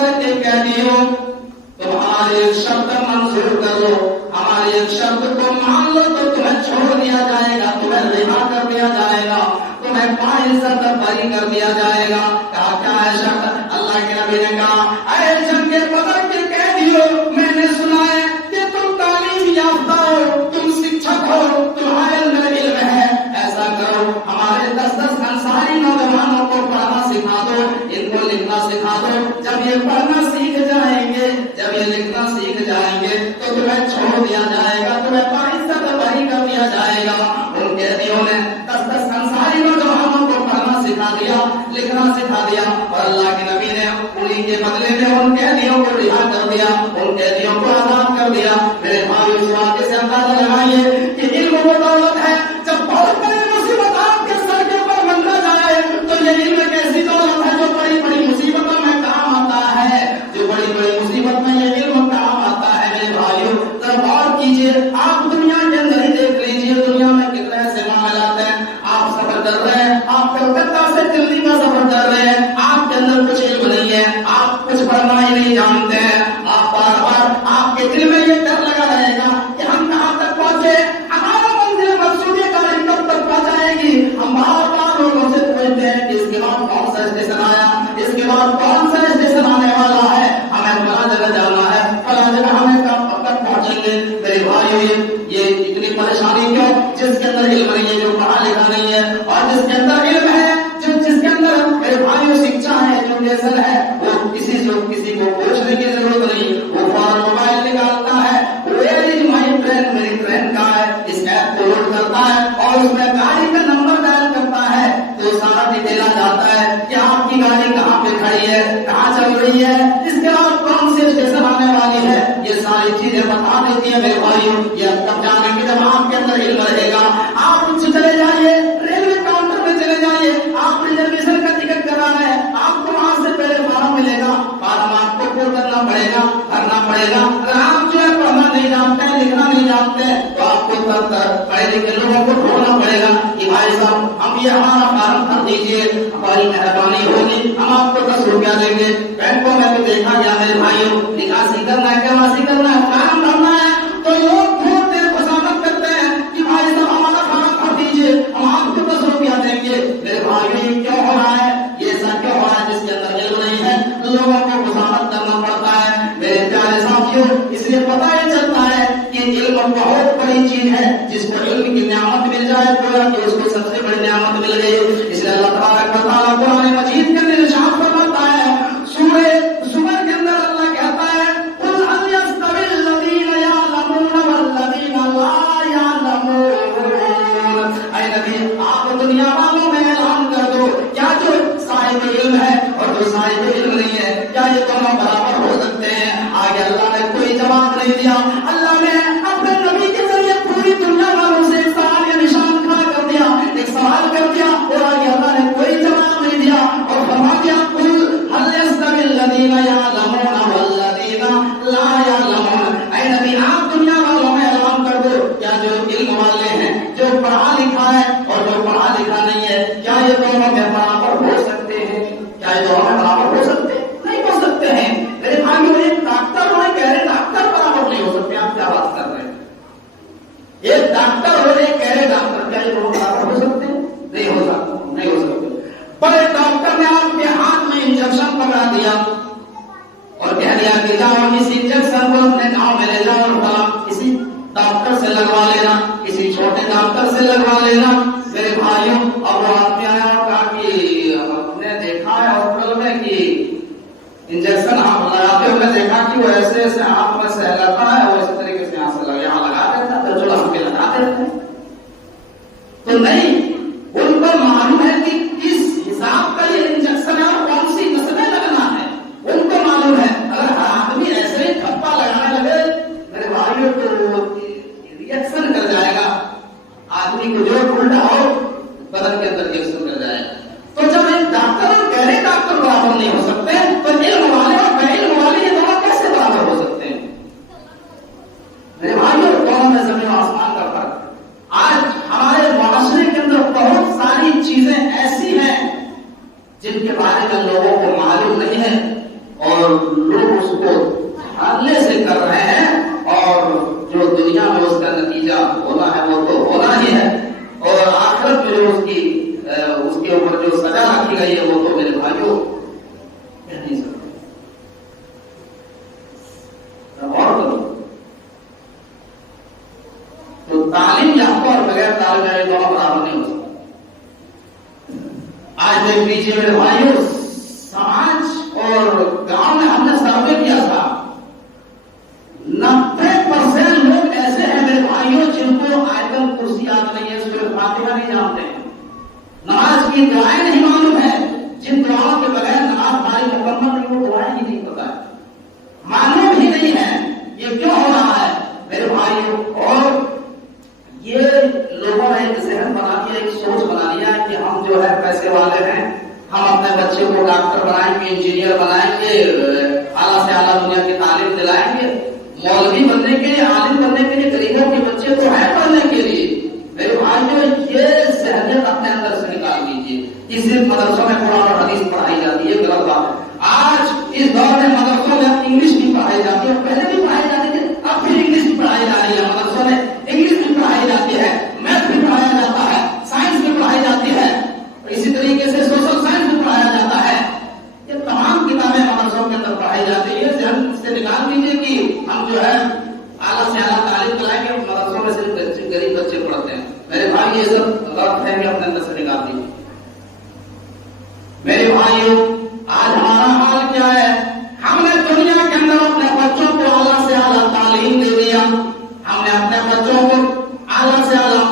پکڑ کے کہہ دیو تم ہماری ایک شرط منظور کر لو، ہماری ایک شرط کو مان لو تو تمہیں چھوڑ دیا جائے گا، تمہیں رہا کر دیا جائے گا، تمہیں باعزت بری کر دیا جائے گا۔ کہا کیا ہے شرط؟ اللہ کے نبی نے کہا اے جنگ بدر کے قیدیو، میں نے سنا ہے کہ تم تعلیم یافتہ ہو، تم شکشک ہو، تمہارے اندر علم ہے، ایسا کرو ہمارے 10 انصاری نوجوانوں کو پڑھنا سکھا دو، ان کو لکھنا سکھا دو، جب یہ پڑھنا سیکھ جائیں گے، جب یہ لکھنا سیکھ جائیں گے تو تمہیں چھوڑ دیا جائے گا، تمہیں باعزت بری کر دیا جائے گا۔ ان قیدیوں نے 10 انصاری نوجوانوں کو پڑھنا سکھا دیا، لکھنا سکھا دیا، اور اللہ کے نبی نے انہیں کے بدلے میں ان قیدیوں کو رہا کر دیا، ان قیدیوں کو آزاد کر دیا۔ میرے بھائی اس واقعے سے اندازہ لگائیے کہ علم وہ دولت ہے، جب بہت بڑی مصیبت آپ کے سر کے اوپر بننا جائے تو یہ علم ایک ایسی دولت ہے جو بڑی بڑی مصیبتوں میں کام آتا ہے، جو بڑی بڑی مصیبت میں یہ علم کام آتا ہے۔ میرے بھائیوں ذرا غور کیجیے، آپ دنیا کے اندر ہی دیکھ لیجیے، دنیا میں کتنے ایسے معاملات ہیں، آپ سفر کر رہے ہیں، آپ کلکتہ سے دلی کا سفر کر رہے ہیں، آپ کے اندر کچھ علم نہیں ہے، آپ کچھ پڑھنا ہی نہیں جانتے ہیں، آپ بار بار آپ کے دل میں یہ ڈر لگا رہے گا کہ ہم کہاں تک پہنچے، ہمارا منزل مقصود کاری کب تک پہنچائے گی۔ ہم بار بار لوگوں سے پوچھتے ہیں کہ اس کے بعد کون سا اسٹیشن آیا، اس کے بعد کون سا اسٹیشن آنے والا ہے، ہمیں فلاں جگہ جانا ہے، فلاں جگہ ہمیں کب تک پہنچیں گے۔ میرے بھائی یہ اتنی پریشانی کیوں؟ جس کے اندر علم نہیں ہے، جو پڑھا لکھا نہیں ہے، اور جس کے اندر علم ہے، جس کے اندر میرے بھائیوں شکشا ہے، ایجوکیشن ہے، وہ کسی کو پوچھنے کی ضرورت نہیں، وہ فوراً موبائل نکالتا ہے، ویئر از مائی ٹرین، میری ٹرین کہاں ہے، اس ایپ کو لوڈ کرتا ہے اور اس میں گاڑی کا نمبر ڈائل کرتا ہے تو سارا ڈیٹیل آ جاتا ہے کہ آپ کی گاڑی کہاں پہ کھڑی ہے، کہاں چل رہی ہے، اس کے بعد کون سی اسٹیشن آنے والی ہے، یہ ساری چیزیں بتا دیتی ہے۔ میرے بھائیوں یہ تب جانے کی جب آپ کے اندر علم رہے گا۔ آپ چلے جائیے ریلوے کاؤنٹر میں، چلے جائیے، آپ ریزرویشن کا ٹکٹ کرانا ہے، آپ کو وہاں سے پہلے فارم ملے گا، فارم آپ کو پور کرنا پڑے گا، بھرنا پڑے گا۔ اگر آپ جو ہے پڑھنا نہیں جانتے ہیں، لکھنا نہیں جانتے ہیں تو آپ کو پڑھے لکھے لوگوں کو ڈھونڈنا پڑے گا کہ بھائی صاحب ہم یہ ہمارا فارم بھر دیجیے، ہماری مہربانی ہوگی، ہم آپ کو 10 روپیہ دیں گے۔ بینکوں میں بھی دیکھا گیا میرے بھائیوں، نکاسی کرنا ہے، KYC کرنا ہے، فارم بھرنا ہے تو لوگ بہت دیر خوشامد کرتے ہیں کہ بھائی صاحب ہمارا فارم بھر دیجیے، ہم آپ کو 10 روپیہ دیں گے۔ میرے بھائیوں یہ کیوں ہو رہا ہے؟ یہ ایسا کیوں ہو رہا ہے؟ جس کے اندر علم نہیں ہے لوگوں کو خوشامد کرنا پڑتا ہے۔ میرے پیارے ساتھیوں اس لیے پتہ ہی چلتا ہے کہ علم بہت بڑی چیز ہے، جس کو علم کی نعمت مل جائے گویا کہ اس کو سب سے بڑی نعمت مل گئی۔ اس لیے اللہ تبارک و تعالیٰ قرآن مجید کے اندر ارشاد فرماتا ہے، سورہ زمر کے اندر اللہ کہتا ہے قل هل يستوي الذين يعلمون والذين لا يعلمون۔ اے نبی آپ دنیا والوں میں اعلان کر دو، کیا جو صاحب علم ہے اور جو صاحب علم نہیں ہے کیا یہ دونوں برابر ہو سکتے ہیں؟ آگے اللہ نے کوئی جواب نہیں دیا۔ اللہ نے اپنے نبی کے ذریعے پوری دنیا والوں سے ایک سوال کا نشان کھڑا کر دیا، ایک سوال کر دیا، اور آگے اللہ نے کوئی جواب نہیں دیا اور فرما دیا قل هل يستوي الذين يعلمون والذين لا يعلمون۔ اے نبی آپ دنیا والوں میں اعلان کر دو، کیا جو علم والے ہیں، جو پڑھا لکھا ہے اور جو پڑھا لکھا نہیں ہے، کیا یہ دونوں میں برابر ہو سکتے ہیں؟ کیا یہ دونوں میں برابر ہو سکتے ہیں؟ نہیں ہو سکتے ہیں۔ میرے بھائیوں ایک ڈاکٹر ہونے کہہ رہے ڈاکٹر برابر نہیں ہو سکتے، آپ کیا بات کر رہے ہیں؟ ایک ڈاکٹر ہونے کہہ رہے ڈاکٹر، کیا یہ دونوں برابر ہو سکتے ہیں؟ نہیں ہو سکتے، نہیں ہو سکتے۔ بڑے ڈاکٹر نے آپ کے ہاتھ میں انجیکشن پکڑا دیا اور کہہ دیا کہ جاؤ اس انجیکشن کو اپنے گاؤں میں لے جاؤ اور کسی ڈاکٹر سے لگوا لینا، کسی چھوٹے ڈاکٹر سے لگوا لینا۔ میرے بھائیوں اب وہ آدمی آیا اور کہا کہ ہم نے دیکھا ہے ہاسپٹل میں کہ انجیکشن ہاتھ لگاتے ہوئے دیکھا کہ وہ ایسے ایسے ہاتھ میں سے لگتا ہے، وہ اسی طریقے سے یہاں سے یہاں لگا دیتا ہے، جو ہم پہ لگا دیتے ہیں۔ تو نہیں، ان کو معلوم ہے کہ کس حساب کا یہ انجیکشن ہے اور کون سی نسل میں لگنا ہے، ان کو معلوم ہے۔ اگر ہر آدمی ایسے ہی ٹھپا لگانے لگے میرے بھائیوں تو ریئیکشن کر جائے گا، آدمی کو جو الٹا ہو بدن کے اندر ریئیکشن کر جائے گا۔ تو جب ایک ڈاکٹر اور گہرے ڈاکٹر برابر نہیں ہو سکتے تو علم والے اور بے علم والے یہ دونوں کیسے برابر ہو سکتے ہیں؟ میرے بھائیوں دونوں میں زمین و آسمان کا فرق۔ آج ہمارے معاشرے کے اندر بہت ساری چیزیں ایسی ہیں جن کے بارے میں لوگوں کو معلوم نہیں ہے، اور لوگ اس کو حالے سے کر رہے ہیں، اور جو دنیا میں اس کا نتیجہ ہونا ہے وہ تو ہونا ہی ہے، اور آخرت میں جو اس کے اوپر جو سزا رکھی گئی ہے وہ تو میرے بھائیوں کہہ نہیں سکتے۔ اور تو تعلیم یافتہ اور بغیر تعلیم یافتہ دونوں برابر نہیں ہو سکتا۔ آج دیکھ لیجیے میرے بھائیوں، سماج اور گاؤں میں ہم نے سروے کیا تھا، 90% لوگ ایسے ہیں میرے بھائیوں جن کو آیتل کرسی یاد نہیں ہے، سورۃ فاتحہ نہیں جانتے ہیں، نماز کی دعائیں نہیں معلوم ہے، جن دعاؤں کے بغیر نماز ہماری مکمل نہیں، وہ دعائیں ہی نہیں پتا ہے، معلوم ہی نہیں ہے۔ یہ کیوں ہو رہا ہے میرے بھائیوں؟ اور یہ لوگوں نے ایک ذہن بنا دیا، ایک سوچ بنا لیا کہ ہم جو ہے پیسے والے ہیں، ہم اپنے بچے کو ڈاکٹر بنائیں گے، انجینئر بنائیں گے، اعلیٰ سے اعلیٰ دنیا کی تعلیم دلائیں گے۔ مولوی بننے کے لیے، عالم بننے کے لیے غریبوں کے بچے تو ہیں پڑھنے کے لیے۔ میرے بھائیوں، یہ ذہنیت اپنے اندر سے نکال دیجیے۔ اسی مدرسوں میں قرآن اور حدیث پڑھائی جاتی ہے، غلط بات ہے۔ آج اس دور میں مدرسوں میں انگلش بھی پڑھائی جاتی ہے، پہلے بھی پڑھائی جاتی تھی، اب پھر انگلش بھی پڑھائی جا رہی ہے۔ مدرسوں میں انگلش بھی پڑھائی جاتی ہے، میتھ بھی پڑھایا جاتا ہے، سائنس بھی پڑھائی جاتی ہے، اسی طریقے سے سوشل سائنس بھی پڑھایا جاتا ہے۔ یہ تمام کتابیں مدرسوں کے اندر پڑھائی جاتی ہے۔ ذہن سے نکال دیجیے کہ ہم جو ہے اعلیٰ سے اعلیٰ تعلیم دلائیں گے، مدرسوں میں صرف غریب بچے پڑھتے ہیں۔ میرے بھائی، یہ سب غلط ہے کہ اپنے اندر سے نکال دیجیے۔ میرے بھائیوں، آج ہمارا حال کیا ہے؟ ہم نے دنیا کے اندر اپنے بچوں کو اعلیٰ سے اعلیٰ تعلیم دے دیا، ہم نے اپنے بچوں کو اعلیٰ سے اعلیٰ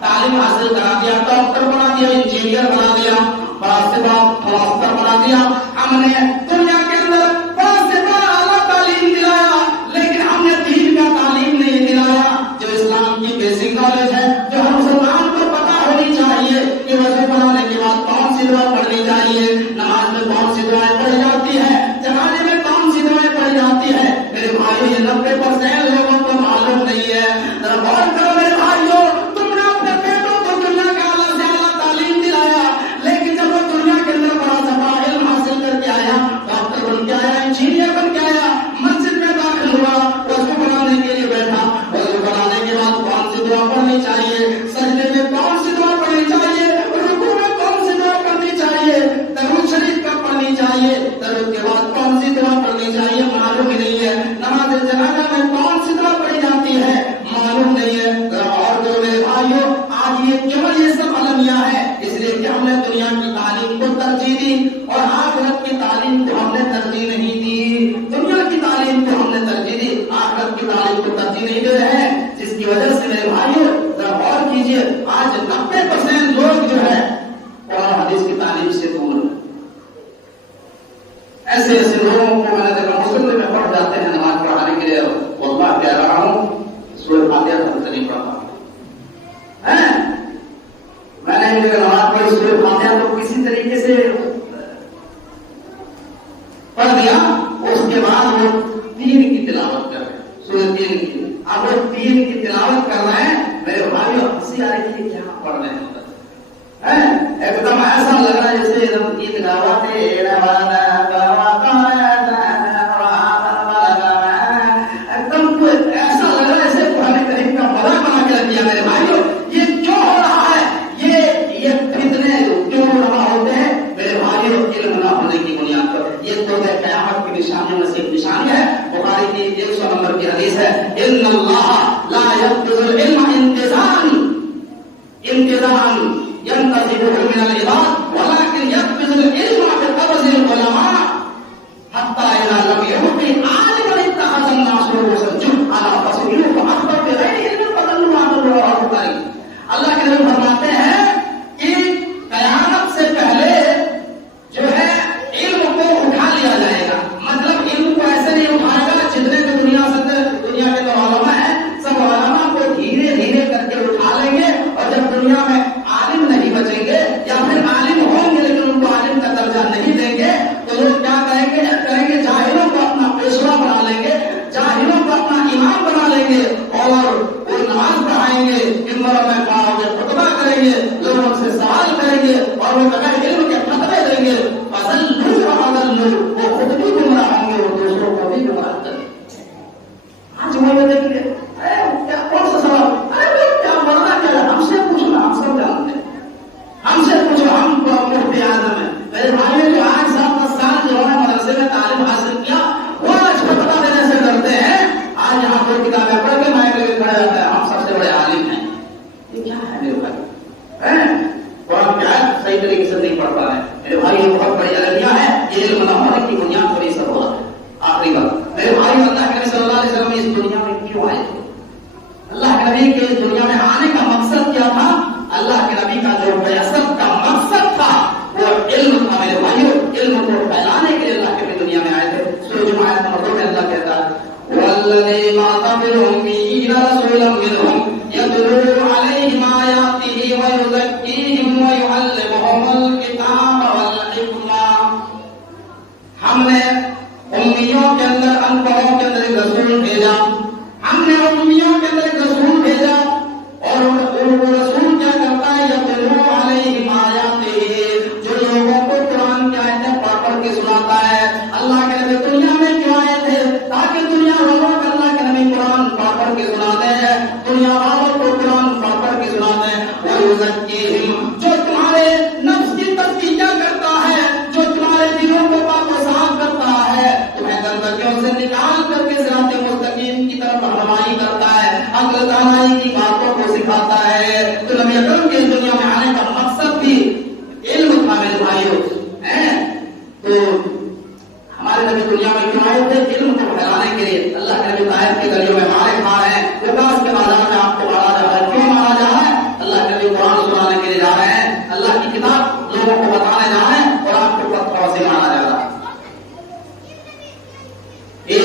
تعلیم حاصل کرا دیا، ڈاکٹر بنا دیا، انجینئر بنا دیا، بڑا سے بڑا فلاسفر بنا دیا۔ ہم نے دنیا کے اندر بڑا سے بڑا اعلیٰ تعلیم دلایا، لیکن ہم نے دین کا تعلیم نہیں دلایا، جو اسلام کی بیسک نالج ہے، جو ہر مسلمان کو پتا ہونی چاہیے کہ وضو بنانے کے بعد کون سی دعا پڑھنی چاہیے، نماز میں کون سی دعائیں پڑھی جاتی ہے، جنازے میں کون سی دعائیں پڑھی جاتی ہے۔ میرے بھائیوں، یہ 90% لوگوں کو معلوم نہیں ہے۔ ذرا غور کرو میرے بھائیوں، تم نے اپنے بیٹوں کو دنیا کا اعلیٰ سے اعلیٰ تعلیم دلایا، لیکن جب وہ دنیا کے اندر بڑا سا بڑا علم حاصل کر کے آیا، ڈاکٹر بن کے آیا، انجینئر بن کے آیا، مسجد میں داخل ہوا، وضو بنانے کے لیے بیٹھا، وضو بنانے کے بعد کون سی دعا پڑھنی چاہیے، سجدے میں کون سی دعا پڑھنی چاہیے، رکوع میں کون سی دعا پڑھنی چاہیے، درود شریف کب پڑھنی چاہیے، درود کے بعد کون سی دعا پڑھنی چاہیے، معلوم ہی نہیں ہے۔ نماز جنازہ میں کون سی دعا پڑھی جاتی ہے، معلوم نہیں ہے۔ اور جو میرے بھائیوں، آج یہ سب المیہ ہے، اس لیے کہ ہم نے دنیا کی تعلیم کو ترجیح دی اور آخرت کی تعلیم کو ہم نے ترجیح نہیں دی۔ دنیا کی تعلیم کو ہم نے ترجیح دی، آخرت کی تعلیم کو ترجیح نہیں دے رہے ہیں، جس کی وجہ سے میرے بھائیوں ذرا غور کیجیے، آج 90% لوگ جو ہے قرآن حدیث کی تعلیم سے دور ہیں۔ ایسے لوگوں کو میں نے دیکھا، مسلم میں پڑھ جاتے ہیں نماز پڑھانے کے لیے، واللہ کہہ رہا ہوں سورۃ فاتحہ تک نہیں پڑھتا ہے۔ میں نے نماز پڑھی، سورۃ فاتحہ تو کسی طریقے سے پڑھ دیا، اس کے بعد وہ 3 کی تلاوت کر رہے ہیں، سورۃ 3 کی۔ اب وہ 3 کی تلاوت کر رہے ہیں، میرے بھائیوں ہنسی آ رہی ہے، کیا پڑھ رہے ہیں؟ ایک دم ایسا لگ رہا ہے جیسے ایک تلاوت ہے، میرے بھائیوں یہ کیوں ہو رہا ہے؟ یہ فتنے کیوں روا ہوتے ہیں میرے بھائیوں؟ علم نہ ہونے کی بنیاد پر۔ یہ تو قیامت کی نشانیوں میں سے ایک نشانی ہے۔ بخاری کی 100 نمبر کی حدیث ہے، ان اللہ لا يقبض العلم انتزاعا ينتزعه من العباد ولكن يقبض العلم بقبض العلماء حتى اذا لم يبق عالما اتخذ الناس رؤوسا جهلا فسئلوا فاخبروا بغير علم فضلوا عنه وراء الطريق۔ اللہ کے نبی فرماتے ہیں کہ قیامت سے پہلے جو ہے علم کو اٹھا لیا جائے گا، مطلب علم کو ایسے نہیں اٹھائے گا، جتنے بھی دنیا کے علماء ہیں سب علماء کو دھیرے دھیرے کر کے اٹھا لیں گے، اور جب دنیا میں عالم نہیں بچیں گے یا پھر عالم ہوں گے لیکن ان کو عالم کا درجہ نہیں دیں گے، تو لوگ کیا کریں گے جاہلوں کو اپنا پیشوا بنا لیں گے، جاہلوں کو اپنا امام بنا لیں گے، اور وہ نماز پڑھائیں گے، منبروں میں کھڑا ہو کے خطبہ کریں گے، لوگوں سے سوال کریں گے، اور وہ بغیر علم کے فتوے دیں گے، وہ خود بھی گمراہ الذي بعث بالأميين رسولا منهم يتلو عليهم آياته ويزكيهم ويعلمهم الكتاب والحكمة. ہم نے امیوں کے اندر انپڑھوں کے اندر ایک رسول بھیجا. ہم نے امیوں کے اندر ایک رسول بھیجا اور وہ رسول کیا کرتا ہے؟ یتلو علیہم آیاتہ، جو لوگوں کو قرآن کی آیتیں پڑھ پڑھ کے سناتا ہے. اللہ کے نبی دنیا میں کیوں آئے تھے؟ تاکہ دنیا والوں کو اللہ کے نبی قرآن پڑھ پڑھ کے سناتے ہیں، دنیا والوں کو قرآن پڑھ پڑھ کے سناتے ہیں. وَيُزَكِّيهِمْ، جو تمہارے نفس کی تزکیہ کرتا ہے، جو تمہارے دلوں کو پاک و صاف کرتا ہے، تمہیں گندگیوں سے نکال کر کے صراط مستقیم کی طرف رہنمائی کرتا ہے، عقل دانائی کی باتوں کو سکھاتا ہے. تو نبی اکرم کے دنیا میں آنے کا مقصد بھی علم تھا میرے بھائیوں. تو ہمارے نبی دنیا میں کیوں آئے تھے؟ علم کو پھیلانے کے لیے. اللہ کے نبی طائف کے گلیوں میں مارے کھا رہے ہیں، لباس کے بازار میں آپ کو مارا جا رہا ہے. کیوں مارا جا رہا ہے؟ اللہ کے نبی قرآن سنانے کے لیے جا رہے ہیں، اللہ کی کتاب لوگوں کو بتانے جا رہے ہیں اور آپ کو پتھروں سے مارا جا رہا ہے. ایک